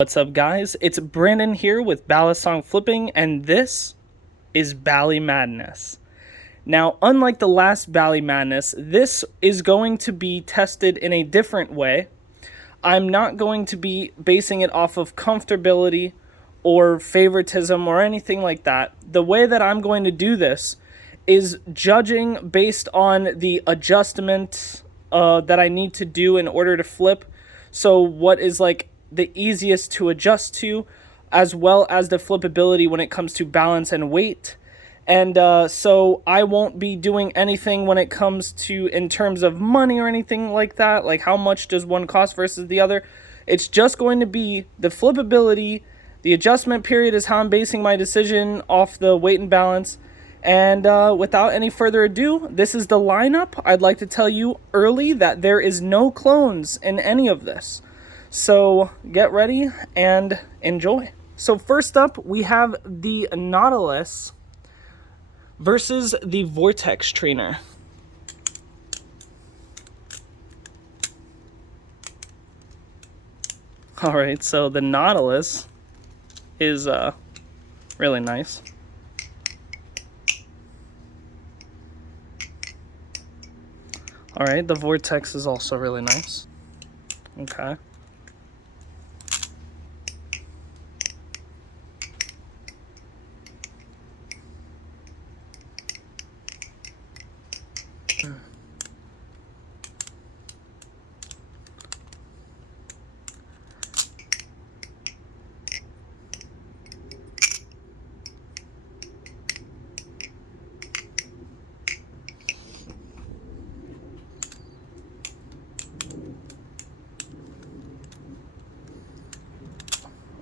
What's up, guys? It's Brandon here with Balisong Flipping, and this is Bali-Madness. Now, unlike the last Bali-Madness, this is going to be tested in a different way. I'm not going to be basing it off of comfortability or favoritism or anything like that. The way that I'm going to do this is judging based on the adjustment that I need to do in order to flip. So what is like the easiest to adjust to, as well as the flippability when it comes to balance and weight. And so I won't be doing anything when it comes to in terms of money or anything like that, like how much does one cost versus the other. It's just going to be the flippability. The adjustment period is how I'm basing my decision off the weight and balance. And without any further ado, this is the lineup. I'd like to tell you early that there is no clones in any of this. So get ready and enjoy. So first up, we have the Nautilus versus the Vortex Trainer. All right, so the Nautilus is really nice. All right, the Vortex is also really nice. Okay.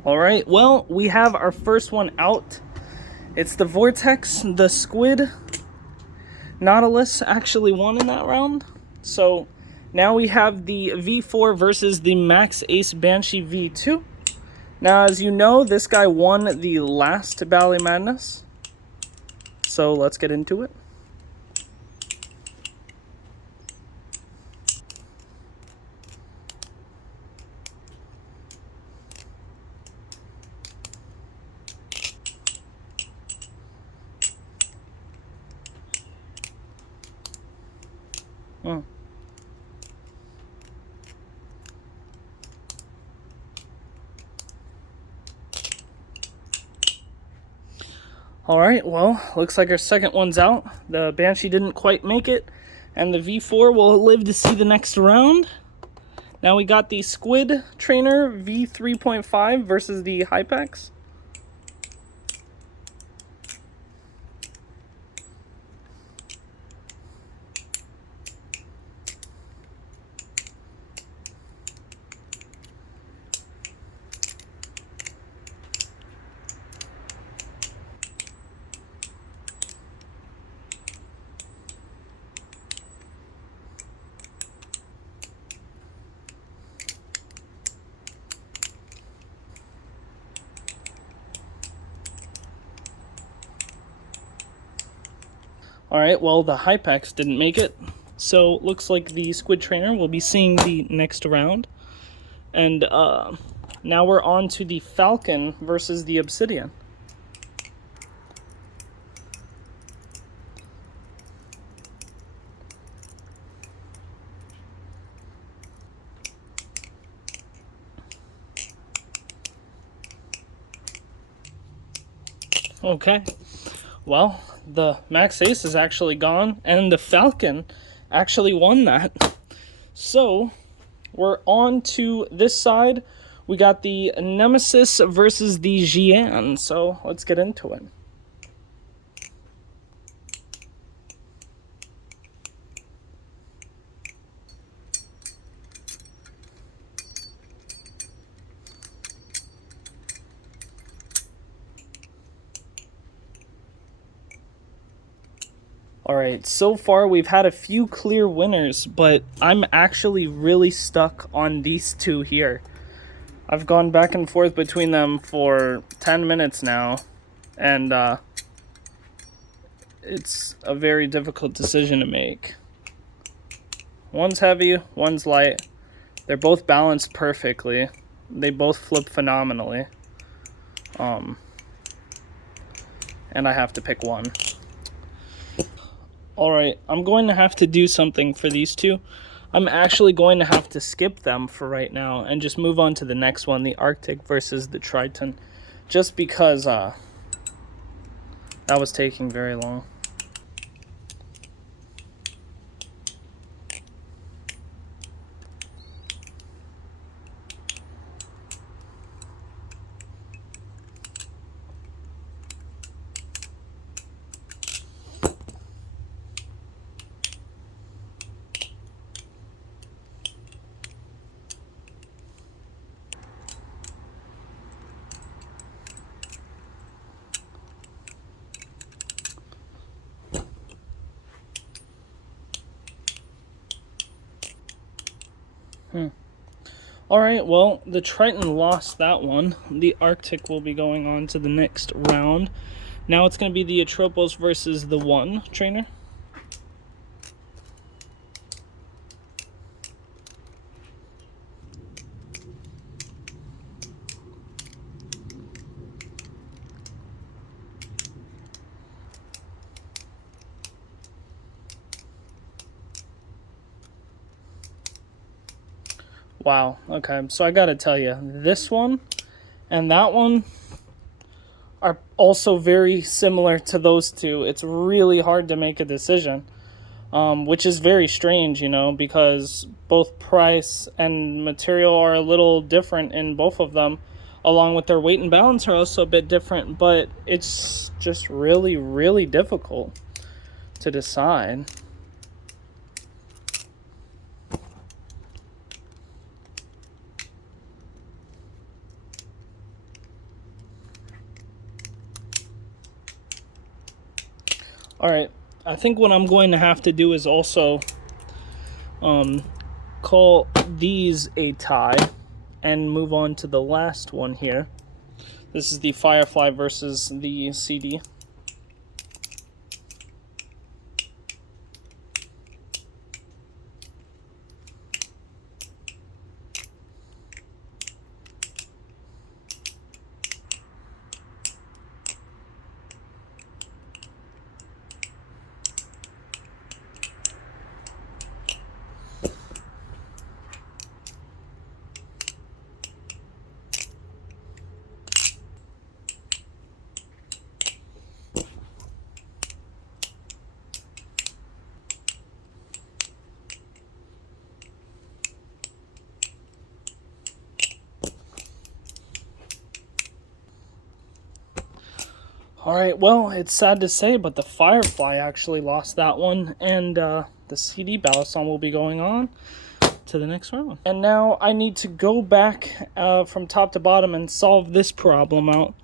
All right, well, we have our first one out. It's the Vortex, the Squid. Nautilus actually won in that round. So now we have the V4 versus the Max Ace Banshee V2. Now, as you know, this guy won the last Bali-Madness. So let's get into it. All right, well, looks like our second one's out. The Banshee didn't quite make it, and the V4 will live to see the next round. Now we got the Squid Trainer V3.5 versus the Hypex. All right, well, the Hypex didn't make it, so looks like the Squid Trainer will be seeing the next round. And now we're on to the Falcon versus the Obsidian. Okay, well, the Max Ace is actually gone, and the Falcon actually won that. So we're on to this side. We got the Nemesis versus the Jian, so let's get into it. Alright, so far we've had a few clear winners, but I'm actually really stuck on these two here. I've gone back and forth between them for 10 minutes now, and it's a very difficult decision to make. One's heavy, one's light. They're both balanced perfectly. They both flip phenomenally. And I have to pick one. Alright, I'm going to have to do something for these two. I'm actually going to have to skip them for right now and just move on to the next one, the Arctic versus the Triton. Just because that was taking very long. Alright, well, the Triton lost that one. The Arctic will be going on to the next round. Now it's going to be the Atropos versus the One trainer. Wow, okay, so I gotta tell you, this one and that one are also very similar to those two. It's really hard to make a decision, which is very strange, you know, because both price and material are a little different in both of them, along with their weight and balance are also a bit different, but it's just really, really difficult to decide. Alright, I think what I'm going to have to do is also call these a tie and move on to the last one here. This is the Firefly versus the CD. Alright, well, it's sad to say, but the Firefly actually lost that one, and the CD Balisong will be going on to the next round. And now I need to go back from top to bottom and solve this problem out.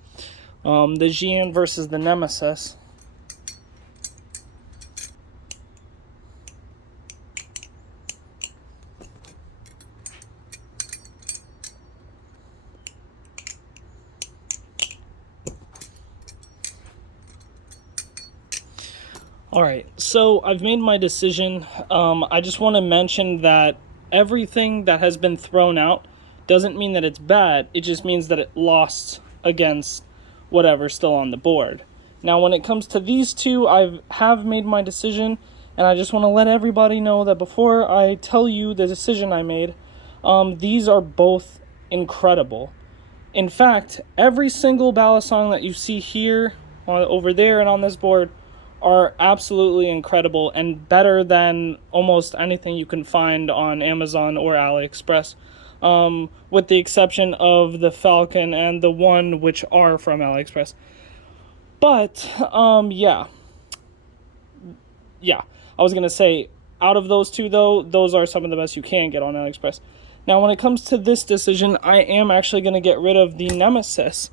The Xian versus the Nemesis. Alright, so I've made my decision. I just want to mention that everything that has been thrown out doesn't mean that it's bad. It just means that it lost against whatever's still on the board. Now, when it comes to these two, I have made my decision, and I just want to let everybody know that before I tell you the decision I made, these are both incredible. In fact, every single Balisong that you see here, over there, and on this board are absolutely incredible and better than almost anything you can find on Amazon or AliExpress, with the exception of the Falcon and the One, which are from AliExpress. But, yeah, I was going to say, out of those two, though, those are some of the best you can get on AliExpress. Now, when it comes to this decision, I am actually going to get rid of the Nemesis,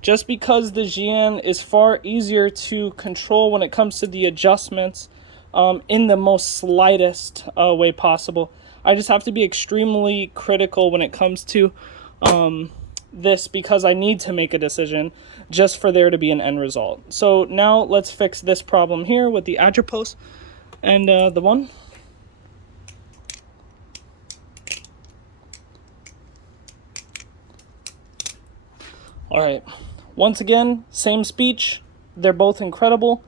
just because the Xian is far easier to control when it comes to the adjustments in the most slightest way possible. I just have to be extremely critical when it comes to this, because I need to make a decision just for there to be an end result. So now let's fix this problem here with the Atropos and the One. Alright, once again, same speech. They're both incredible.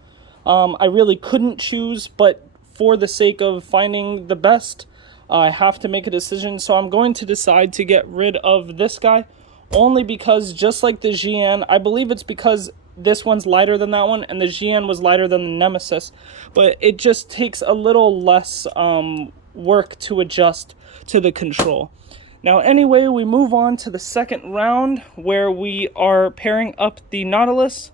I really couldn't choose, but for the sake of finding the best, I have to make a decision. So I'm going to decide to get rid of this guy, only because just like the GN, I believe it's because this one's lighter than that one, and the GN was lighter than the Nemesis, but it just takes a little less work to adjust to the control. Now anyway, we move on to the second round, where we are pairing up the Nautilus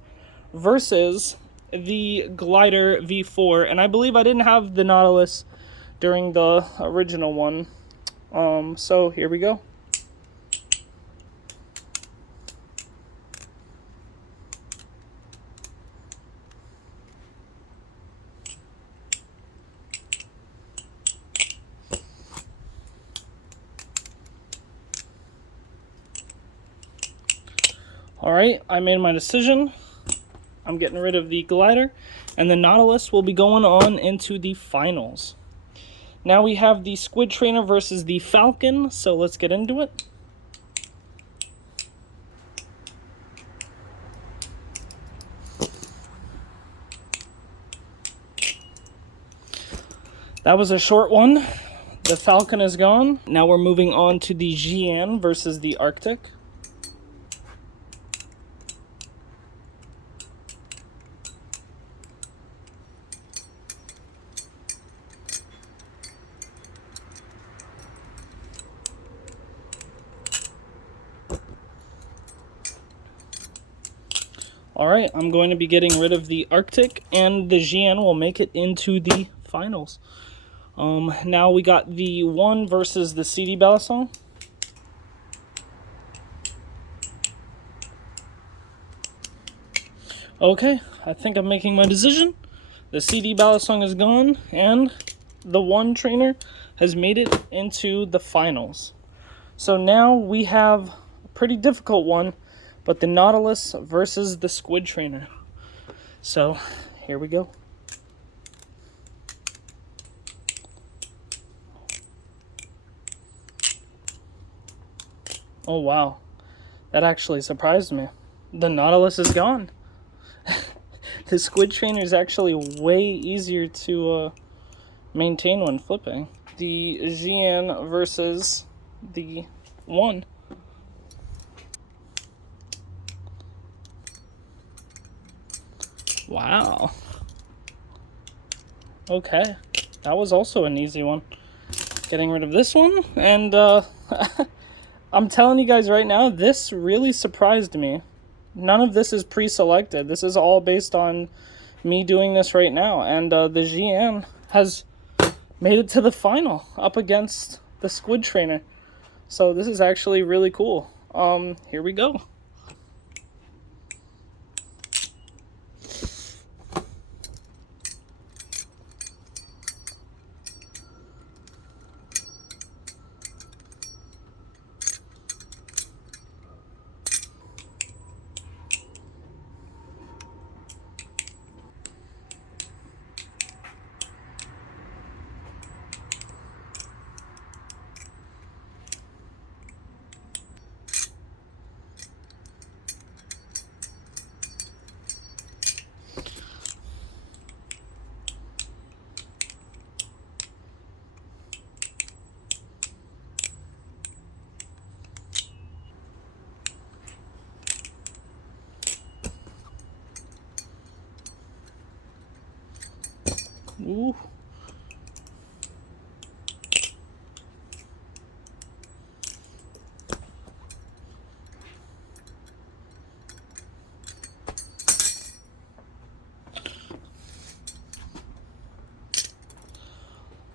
versus the Glider V4, and I believe I didn't have the Nautilus during the original one, so here we go. Alright, I made my decision. I'm getting rid of the Glider, and the Nautilus will be going on into the finals. Now we have the Squid Trainer versus the Falcon, so let's get into it. That was a short one. The Falcon is gone. Now we're moving on to the GN versus the Arctic. Alright, I'm going to be getting rid of the Arctic, and the GN will make it into the finals. Now we got the 1 versus the CD Balisong. Okay, I think I'm making my decision. The CD Balisong is gone, and the 1 trainer has made it into the finals. So now we have a pretty difficult one, but the Nautilus versus the Squid Trainer. So here we go. Oh wow, that actually surprised me. The Nautilus is gone. The Squid Trainer is actually way easier to maintain when flipping. The GN versus the 1. Wow. Okay, that was also an easy one. Getting rid of this one, and I'm telling you guys right now, this really surprised me. None of this is pre-selected. This is all based on me doing this right now, and the GN has made it to the final up against the Squid Trainer. So this is actually really cool. Here we go. Ooh.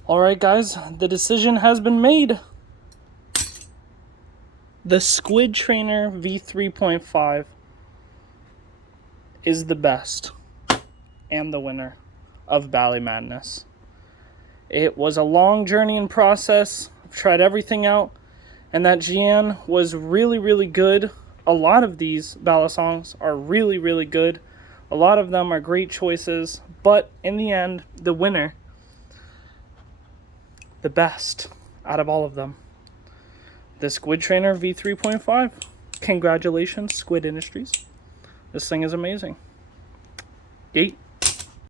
Alright guys, the decision has been made. The Squid Trainer V3.5 is the best and the winner of Bali-Madness. It was a long journey and process. I've tried everything out, and that GN was really, really good. A lot of these Balisongs are really, really good. A lot of them are great choices, but in the end, the winner, the best out of all of them, the Squid Trainer V3.5. Congratulations, Squid Industries. This thing is amazing. Yeet.